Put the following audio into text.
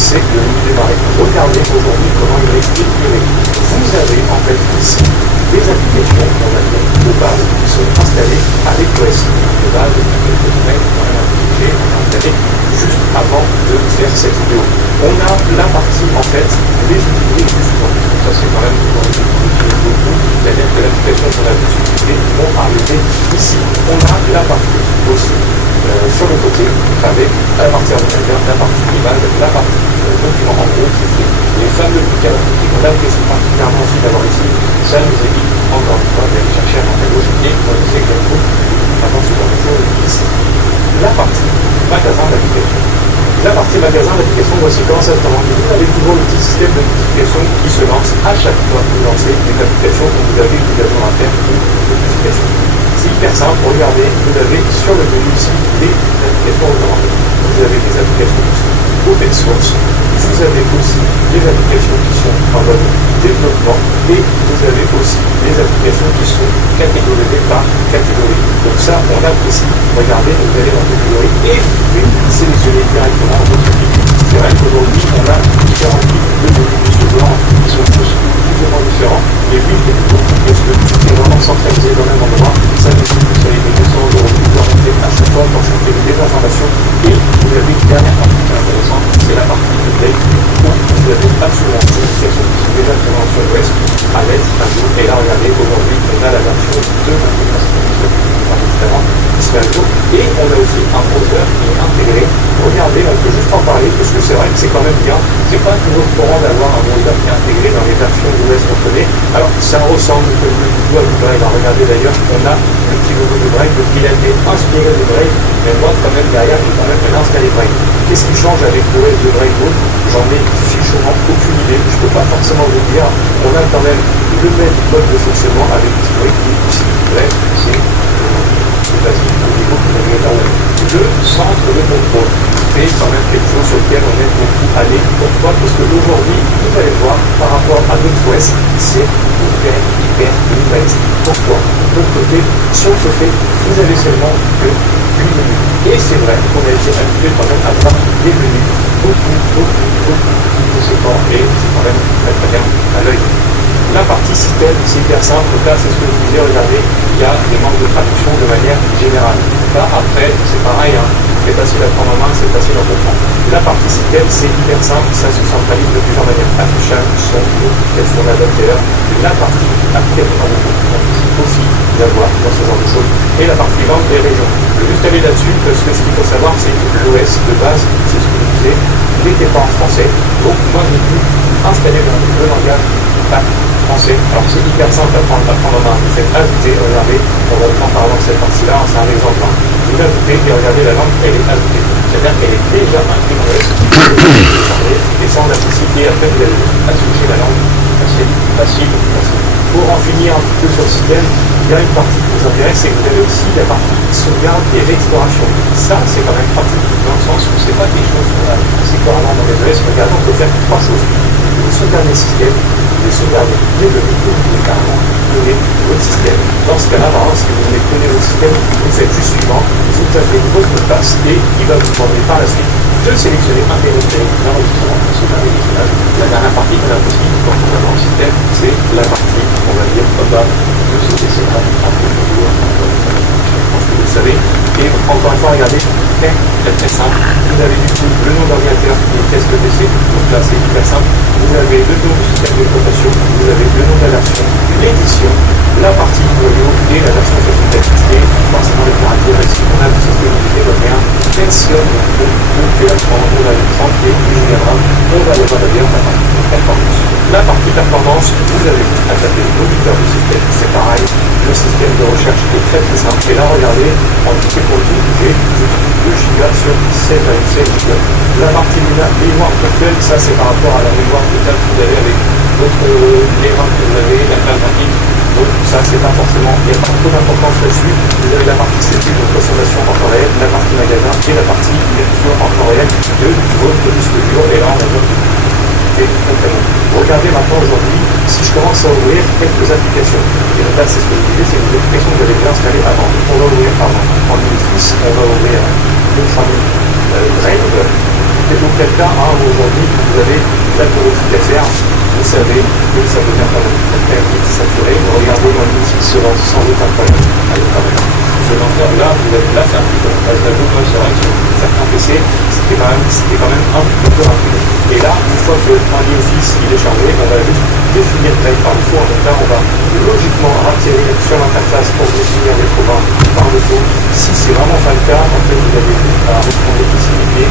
c'est le menu démarrer. Regardez aujourd'hui comment il est éclairé. Vous avez en fait ici des applications, on va dire, de base qui sont installées avec l'OS de base depuis quelques semaines, on a installé juste avant de faire cette vidéo. On a la partie en fait les utiliser justement. Ça c'est quand même une chose qu'on utilise beaucoup, c'est-à-dire que l'application qu'on a tous utilisée vont arriver ici. On a la partie aussi sur le côté avec la partie ordinateur, la partie image, la partie document. En gros, c'est les fameux bouquins qu'on apprécie particulièrement aussi d'avoir ici. Ça nous évite encore une fois d'aller chercher à droite à gauche et on sait que avant ce genre de choses ici. La partie magasin d'application. La partie magasin d'application, voici comment ça se demande. Vous avez toujours le petit système de notification qui se lance à chaque fois que vous lancez des applications où vous avez une mise à jour à faire ou une notification. C'est hyper simple, regardez, vous avez sur le menu ici des applications recommandées. Vous avez des applications qui sont open source, vous avez aussi des applications qui sont en mode développement et vous avez aussi des applications qui sont catégorisées par catégorie. Donc ça, on apprécie. Regardez, vous allez dans catégorie et vous pouvez sélectionner directement votre clip. C'est vrai qu'aujourd'hui, on a différents clips de ce genre qui sont tous plus ou moins différents. Et puis, il y a du coup, parce que tout est vraiment centralisé dans le même endroit, ça nous dit que sur les décisions de remonter à chaque fois pour chercher des informations. Et vous avez une dernière partie qui est intéressante, c'est la partie de play où vous avez absolument des applications qui sont déjà présentes sur l'OS à l'aide d'un jour. Et là, regardez, aujourd'hui, on a la version de l'application qui se met à jour. Et on a aussi un browser qui est intégré. Regardez, on peut juste en parler parce que c'est vrai que c'est quand même bien. C'est pas toujours courant d'avoir un browser qui est intégré dans les versions d'OS qu'on connaît. Alors, ça ressemble un peu du à du Brave. Regardez d'ailleurs, on a le petit logo de Brave, donc il a été inspiré de Brave, mais moi, quand même, derrière, j'ai quand même installé Brave. Qu'est-ce qui change avec l'OS de Brave Mode? J'en ai fichement aucune idée. Je peux pas forcément vous dire. On a quand même le même mode de fonctionnement avec l'historique qui est ici. Bref, c'est basique au niveau le centre de contrôle. C'est quand même quelque chose sur lequel on aime beaucoup aller. Pourquoi? Parce qu'aujourd'hui, vous allez voir, par rapport à notre OS, c'est hyper minimaliste. Pourquoi? De l'autre côté, sur le côté, vous avez seulement que 8 menus. Et c'est vrai qu'on a été habitué quand même à voir des menus beaucoup conséquents et c'est quand même très bien à l'œil. La partie système, c'est hyper simple. Donc là, c'est ce que je vous disais, regardez, il y a des manques de traduction de manière générale. Là, après, c'est pareil, hein, c'est facile à prendre en main, c'est facile à comprendre. La partie système, c'est hyper simple, ça se centralise de plusieurs manières. Affichage, son, notification d'adaptateur. La partie application aussi d'avoir dans ce genre de choses. Et la partie langue et région. Je vais juste aller là-dessus, parce que ce qu'il faut savoir, c'est que l'OS de base, c'est ce que je disais, il n'était pas en français. Donc, moi, j'ai pu installer le langage français. Alors c'est hyper simple à prendre en main. Vous faites ajouter, regardez, on va en parlant de cette partie-là, c'est un exemple. Vous ajoutez et regardez la langue, elle est ajoutée. C'est-à-dire qu'elle est déjà incluse dans l'OS. Vous pouvez changer et sans la possibilité, après vous allez associer la langue. C'est facile. Pour en finir un petit peu sur le système, il y a une partie qui vous intéresse, c'est que vous avez aussi la partie sauvegarde et réexploration. Ça, c'est quand même pratique dans le sens où c'est pas quelque chose qu'on a assez couramment dans les OS. Regardez, on peut faire trois choses. Vous sauvegardez le système, vous sauvegardez les données, vous pouvez carrément cloner votre système. Dans ce cas-là, par exemple, si vous voulez cloner votre système, vous faites juste suivant, vous tapez votre mot de passe et il va vous demander par la suite de sélectionner un des l'enregistrement, sauvegarder les images. La dernière partie qu'on a aussi quand on va dans le système, c'est la partie, on va dire, probable de ce décès-là après le jour. Vous le savez. Et encore une fois, regardez, très simple. Vous avez du coup le nom d'ordinateur qui est test PC, donc là c'est hyper simple. Vous avez le nom du système d'exploitation, vous avez le nom de la version, l'édition, la partie audio et la version sur système. Et forcément les caractères ici, on a le système européen, mentionne le création, on a les 30 et plus général, on va aller voir d'ailleurs la partie performance. La partie performance, vous avez juste à taper le moniteur du système, c'est pareil, le système de recherche est très simple. Et là regardez, en tout cas pour le coup, j'ai 2 Go sur 7,7 Go. La partie mémoire virtuelle, ça c'est par rapport à la mémoire totale que vous avez avec votre RAM que vous avez, la carte graphique. Donc ça c'est pas forcément, il n'y a pas trop d'importance là-dessus. Vous avez la partie CPU, donc consommation en temps réel, la partie magasin et la partie lecture en temps réel de votre disque dur. Et là on a votre regardez maintenant aujourd'hui, si je commence à ouvrir quelques applications, et donc là c'est ce que je disais, c'est une application que vous avez déjà installée avant. On va ouvrir en Office, on va ouvrir le Brave, quel cas, aujourd'hui, vous avez la chronométrie laser, vous savez que ça devient quand même très vite saturé. Regardez dans l'outil, se lance sans aucun problème. Allez, quand même. Ce lanceur-là, vous êtes là, c'est un petit peu en phase d'ajout, c'est vrai que sur certains PC, c'était quand même un petit peu rapide. Et là, une fois que LibreOffice il est chargé, on va juste définir Drive par défaut. Donc là, on va logiquement atterrir sur l'interface pour définir les programmes par défaut. Si c'est vraiment pas le cas, en fait, vous avez juste à reprendre les possibilités